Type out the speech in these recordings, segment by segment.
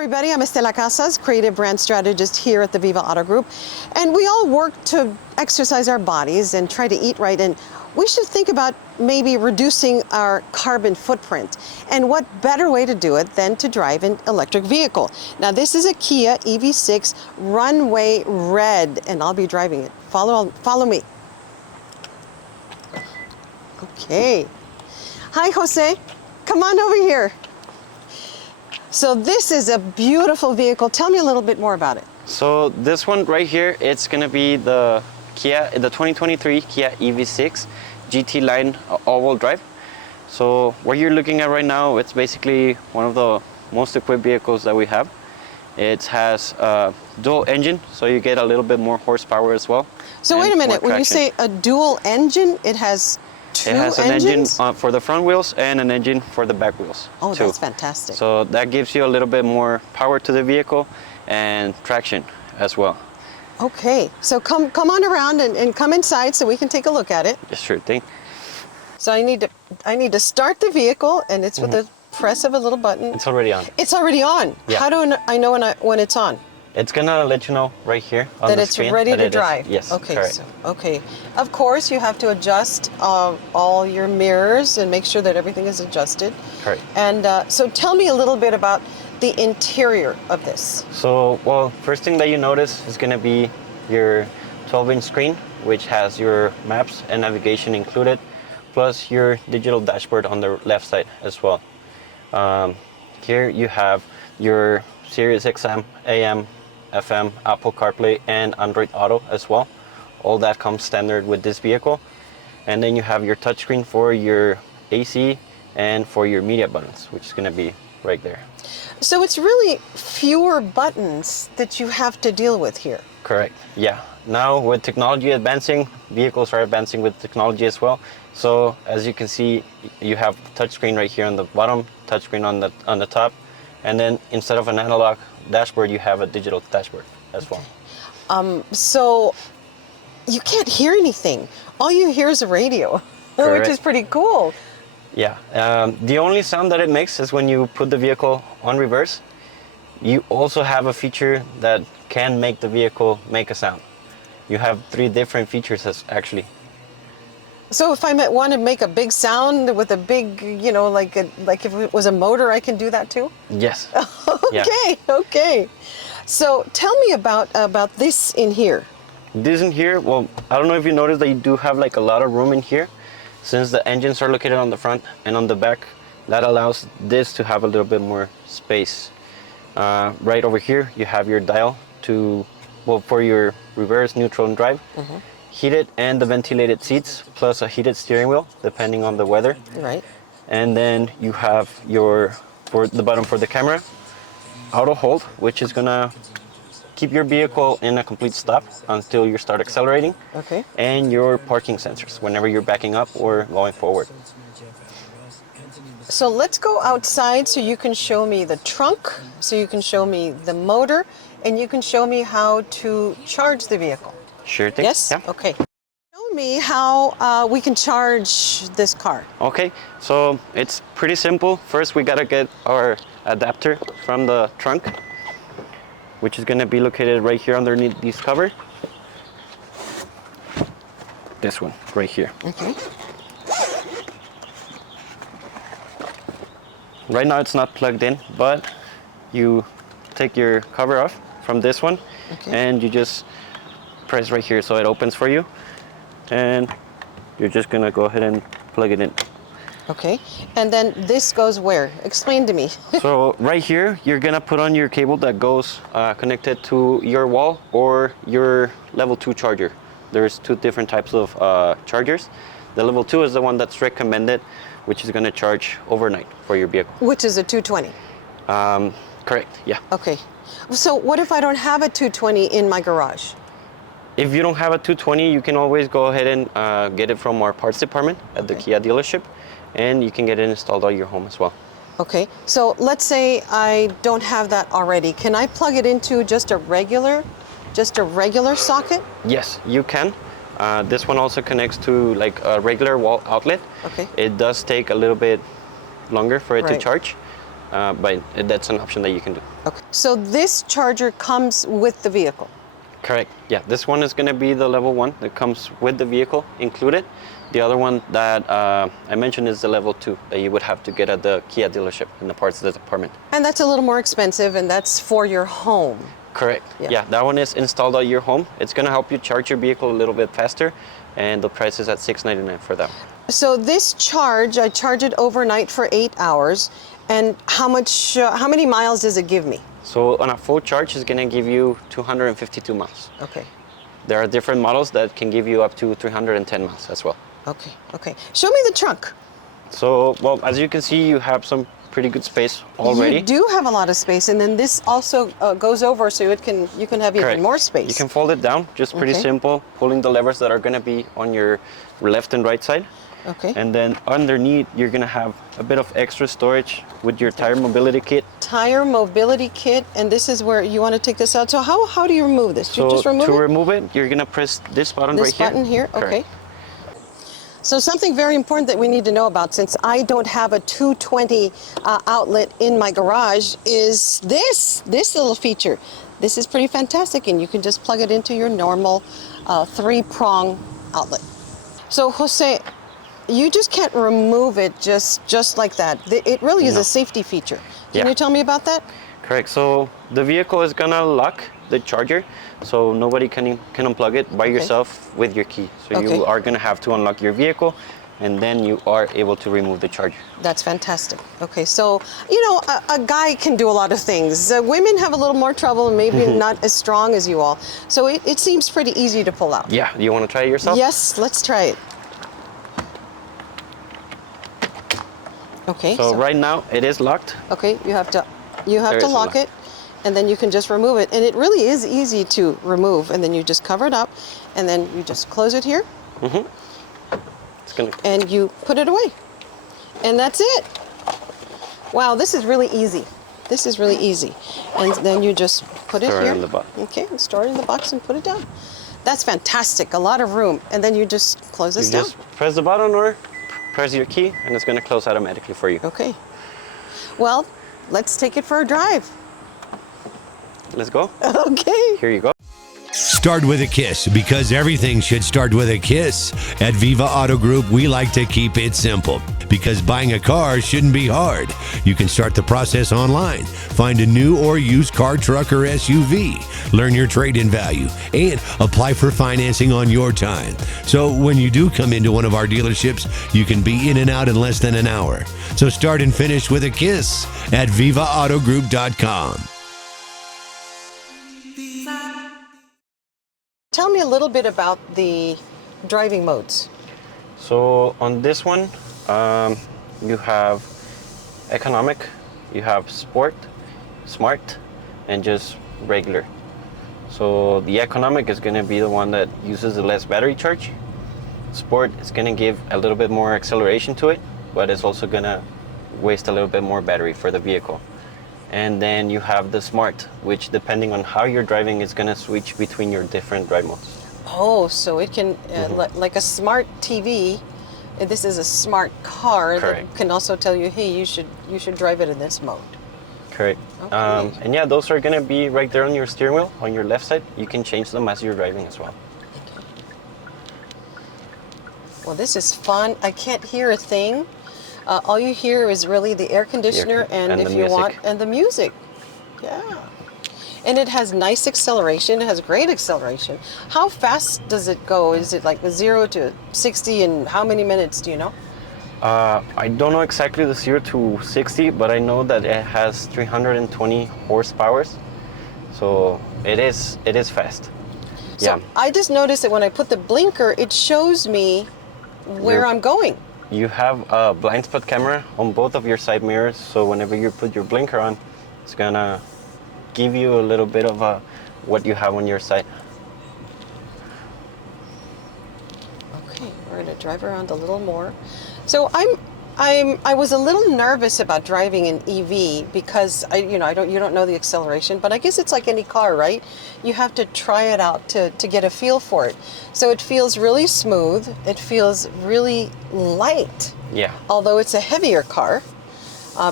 everybody, I'm Estela Casas, creative brand strategist here at the Viva Auto Group. And we all work to exercise our bodies and try to eat right. And we should think about maybe reducing our carbon footprint. And what better way to do it than to drive an electric vehicle? Now, this is a Kia EV6 Runway Red, and I'll be driving it. Follow me. Okay. Hi, Jose. Come on over here. So this is a beautiful vehicle. Tell me a little bit more about it. So this one right here, it's gonna be the 2023 Kia EV6 GT line all-wheel drive. So what you're looking at right now, it's basically one of the most equipped vehicles that we have. It has a dual engine, so you get a little bit more horsepower as well. So wait a minute, when you say a dual engine, it has two engines? It has an engine for the front wheels and an engine for the back wheels. Oh, too. That's fantastic. So that gives you a little bit more power to the vehicle and traction as well. Okay, so come on around and come inside so we can take a look at it. Yes, sure thing. So I need to start the vehicle, and it's with the press of a little button. It's already on. It's already on. Yeah. How do I know when it's on? It's gonna let you know right here on That the it's screen ready that to it drive. is. Yes, Okay. correct. So, okay. Of course, you have to adjust all your mirrors and make sure that everything is adjusted. Correct. And so, tell me a little bit about the interior of this. So, well, first thing that you notice is gonna be your 12-inch screen, which has your maps and navigation included, plus your digital dashboard on the left side as well. Here you have your Sirius XM, AM, FM, Apple CarPlay, and Android Auto as well. All that comes standard with this vehicle. And then you have your touchscreen for your AC and for your media buttons, which is gonna be right there. So it's really fewer buttons that you have to deal with here. Correct, yeah. Now with technology advancing, vehicles are advancing with technology as well. So as you can see, you have touchscreen right here on the bottom, touchscreen on the top, and then instead of an analog dashboard, you have a digital dashboard as well. So you can't hear anything. All you hear is a radio, which is pretty cool. Yeah, the only sound that it makes is when you put the vehicle on reverse. You also have a feature that can make the vehicle make a sound. You have 3 different features actually. So if I want to make a big sound with a big, like if it was a motor, I can do that too? Yes. Okay, yeah. Okay. So tell me about this in here. This in here, well, I don't know if you noticed that you do have like a lot of room in here. Since the engines are located on the front and on the back, that allows this to have a little bit more space. Right over here, you have your dial for your reverse, neutral, and drive. Heated and the ventilated seats, plus a heated steering wheel, depending on the weather. Right. And then you have the button for the camera, auto hold, which is gonna keep your vehicle in a complete stop until you start accelerating. Okay. And your parking sensors, whenever you're backing up or going forward. So let's go outside so you can show me the trunk, so you can show me the motor, and you can show me how to charge the vehicle. Sure thing. Yes? Yeah. Okay. Show me how we can charge this car. Okay, so it's pretty simple. First, we gotta get our adapter from the trunk, which is gonna be located right here underneath this cover. This one, right here. Okay. Right now it's not plugged in, but you take your cover off from this one, and you just press right here so it opens for you, and you're just gonna go ahead and plug it in. Okay, and then this goes where? Explain to me. So right here, you're gonna put on your cable that goes connected to your wall or your level 2 charger. There's 2 different types of chargers. The level 2 is the one that's recommended, which is gonna charge overnight for your vehicle. Which is a 220? Correct, yeah. Okay, so what if I don't have a 220 in my garage? If you don't have a 220, you can always go ahead and get it from our parts department at the Kia dealership, and you can get it installed at your home as well. Okay, so let's say I don't have that already. Can I plug it into just a regular socket? Yes, you can. This one also connects to like a regular wall outlet. Okay. It does take a little bit longer for it to charge, but that's an option that you can do. Okay. So this charger comes with the vehicle. Correct. Yeah, this one is going to be the level 1 that comes with the vehicle included. The other one that I mentioned is the level 2 that you would have to get at the Kia dealership in the parts department. And that's a little more expensive, and that's for your home. Correct. Yeah. Yeah, that one is installed at your home. It's going to help you charge your vehicle a little bit faster, and the price is at $699 for that one. So this charge, I charge it overnight for 8 hours. And how many miles does it give me? So on a full charge, it's going to give you 252 miles. Okay. There are different models that can give you up to 310 miles as well. Okay, okay. Show me the trunk. So, well, as you can see, you have some pretty good space already. You do have a lot of space, and then this also goes over, so you can have even Correct. more space. You can fold it down, just pretty Okay. simple, pulling the levers that are going to be on your left and right side. Okay. And then underneath, you're going to have a bit of extra storage with your tire mobility kit. Tire mobility kit, and this is where you want to take this out. So how do you remove this? Do you just remove to it? remove it, you're going to press this button This right here. button here? Correct. Okay. So something very important that we need to know about, since I don't have a 220 outlet in my garage, is this little feature. This is pretty fantastic, and you can just plug it into your normal 3-prong outlet. So Jose, you just can't remove it just like that. It really is No. a safety feature. Can Yeah. you tell me about that? Correct. So the vehicle is going to lock the charger, so nobody can unplug it by yourself with your key. So Okay. you are going to have to unlock your vehicle, and then you are able to remove the charger. That's fantastic. Okay, so, a guy can do a lot of things. Women have a little more trouble and maybe not as strong as you all. So it seems pretty easy to pull out. Yeah, you want to try it yourself? Yes, let's try it. Okay. So right now it is locked. Okay, you have to There is a lock lock. it, and then you can just remove it. And it really is easy to remove. And then you just cover it up, and then you just close it here, It's gonna. and you put it away. And that's it. Wow, this is really easy. This is really easy. And then you just put it Store it here. in the box. Okay, store it in the box and put it down. That's fantastic. A lot of room. And then you just close this You down. just press the button or press your key, and it's gonna close automatically for you. Okay. Well, let's take it for a drive. Let's go. Okay. Here you go. Start with a kiss, because everything should start with a kiss. At Viva Auto Group, we like to keep it simple, because buying a car shouldn't be hard. You can start the process online, find a new or used car, truck, or SUV, learn your trade-in value, and apply for financing on your time. So when you do come into one of our dealerships, you can be in and out in less than an hour. So start and finish with a kiss at VivaAutoGroup.com. Tell me a little bit about the driving modes. So on this one, you have economic, you have sport, smart, and just regular. So the economic is going to be the one that uses the less battery charge. Sport is going to give a little bit more acceleration to it, but it's also going to waste a little bit more battery for the vehicle. And then you have the smart, which depending on how you're driving is going to switch between your different drive modes. Oh, so it can, like a smart TV, this is a smart car Correct. that can also tell you, hey, you should drive it in this mode. Correct. Okay. And yeah, those are going to be right there on your steering wheel, on your left side. You can change them as you're driving as well. Well, this is fun. I can't hear a thing. All you hear is really the air conditioner and and if the you music. want, and the music. Yeah. And it has nice acceleration. It has great acceleration. How fast does it go? Is it like 0 to 60 in how many minutes, do you know? I don't know exactly the 0 to 60, but I know that it has 320 horsepower. So it is fast. So Yeah. I just noticed that when I put the blinker, it shows me where I'm going. You have a blind spot camera on both of your side mirrors, so whenever you put your blinker on, it's gonna give you a little bit of what you have on your side. Okay, we're gonna drive around a little more. So I was a little nervous about driving an EV because you don't know the acceleration, but I guess it's like any car, right? You have to try it out to get a feel for it. So it feels really smooth. It feels really light. Yeah. Although it's a heavier car.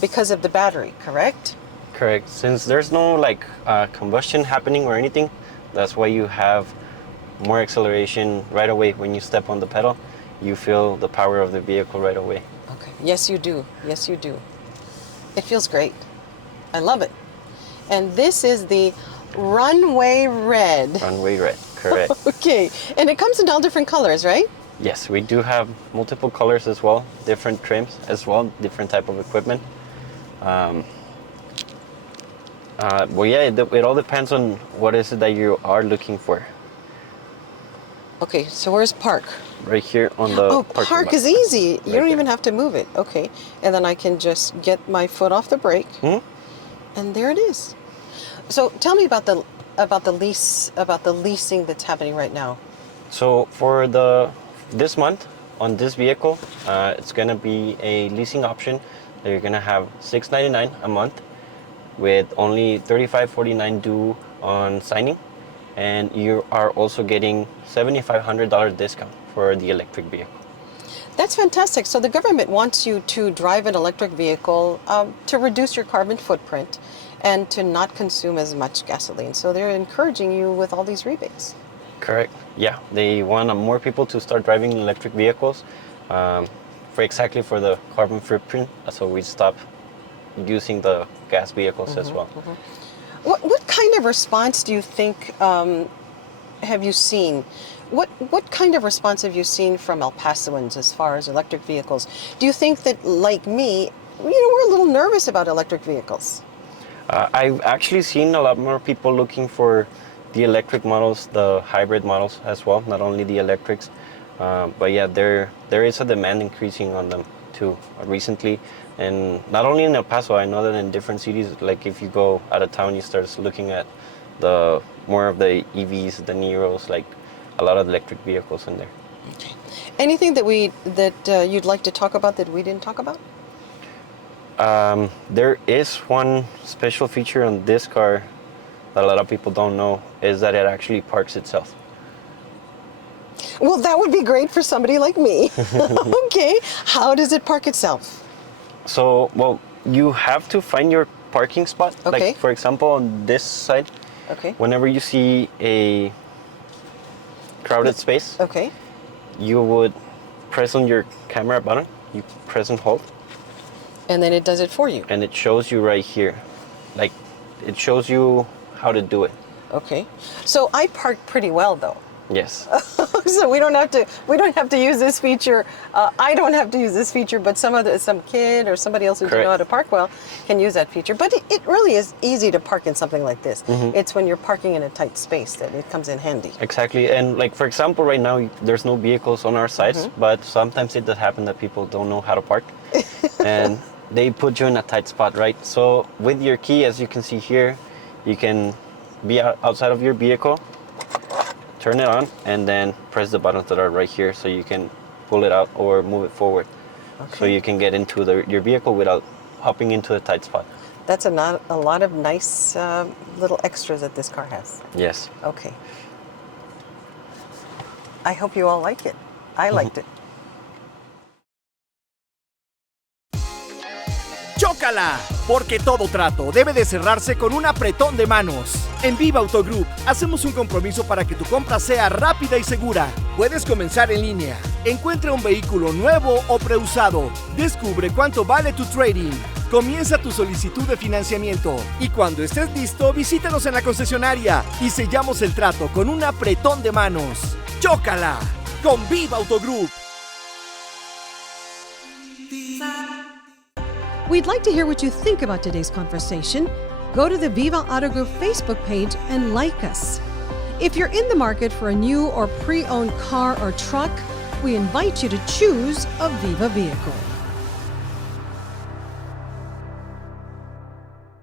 because of the battery, correct? Correct. Since there's no like combustion happening or anything, that's why you have more acceleration right away. When you step on the pedal, you feel the power of the vehicle right away. Okay. Yes, you do. Yes, you do. It feels great. I love it. And this is the Runway Red. Runway Red, correct. Okay. And it comes in all different colors, right? Yes, we do have multiple colors as well, different trims as well, different type of equipment. Well, yeah, it all depends on what is it that you are looking for. Okay, so where's park? Right here on the Oh, parking park lot. is easy. You don't there. even have to move it. Okay. And then I can just get my foot off the brake. And there it is. So tell me about the leasing that's happening right now. So for this month on this vehicle, it's gonna be a leasing option that you're gonna have $699 a month with only $35.49 due on signing, and you are also getting $7,500 discount for the electric vehicle. That's fantastic. So the government wants you to drive an electric vehicle to reduce your carbon footprint and to not consume as much gasoline. So they're encouraging you with all these rebates. Correct. Yeah, they want more people to start driving electric vehicles for the carbon footprint. So we stop using the gas vehicles as well. What kind of response do you think have you seen? What kind of response have you seen from El Pasoans as far as electric vehicles? Do you think that, like me, we're a little nervous about electric vehicles? I've actually seen a lot more people looking for the electric models, the hybrid models as well, not only the electrics. But yeah, there is a demand increasing on them too recently. And not only in El Paso, I know that in different cities, like if you go out of town, you start looking at more of the EVs, the Neros, like a lot of electric vehicles in there. Okay. Anything that you'd like to talk about that we didn't talk about? There is one special feature on this car that a lot of people don't know, is that it actually parks itself. Well, that would be great for somebody like me. Okay. How does it park itself? So, well, you have to find your parking spot. Okay. Like, for example, on this side, Okay. whenever you see a crowded space, Okay. you would press on your camera button, you press and hold, And then it does it for you. and it shows you right here. Like, it shows you how to do it. Okay. So I park pretty well, though. Yes. So we don't have to use this feature. I don't have to use this feature, but some kid or somebody else who doesn't know how to park well can use that feature. But it really is easy to park in something like this. It's when you're parking in a tight space that it comes in handy. Exactly. And like, for example, right now, there's no vehicles on our sides, but sometimes it does happen that people don't know how to park. And they put you in a tight spot, right? So with your key, as you can see here, you can be outside of your vehicle, turn it on, and then press the buttons that are right here so you can pull it out or move it forward. Okay. So you can get into your vehicle without hopping into a tight spot. That's a lot of nice little extras that this car has. Yes. Okay. I hope you all like it. I liked it. ¡Chócala! Porque todo trato debe de cerrarse con un apretón de manos. En Viva Auto Group hacemos un compromiso para que tu compra sea rápida y segura. Puedes comenzar en línea. Encuentra un vehículo nuevo o preusado. Descubre cuánto vale tu trading. Comienza tu solicitud de financiamiento. Y cuando estés listo, visítanos en la concesionaria y sellamos el trato con un apretón de manos. ¡Chócala! Con Viva Auto Group. We'd like to hear what you think about today's conversation. Go to the Viva Auto Group Facebook page and like us. If you're in the market for a new or pre-owned car or truck, we invite you to choose a Viva vehicle.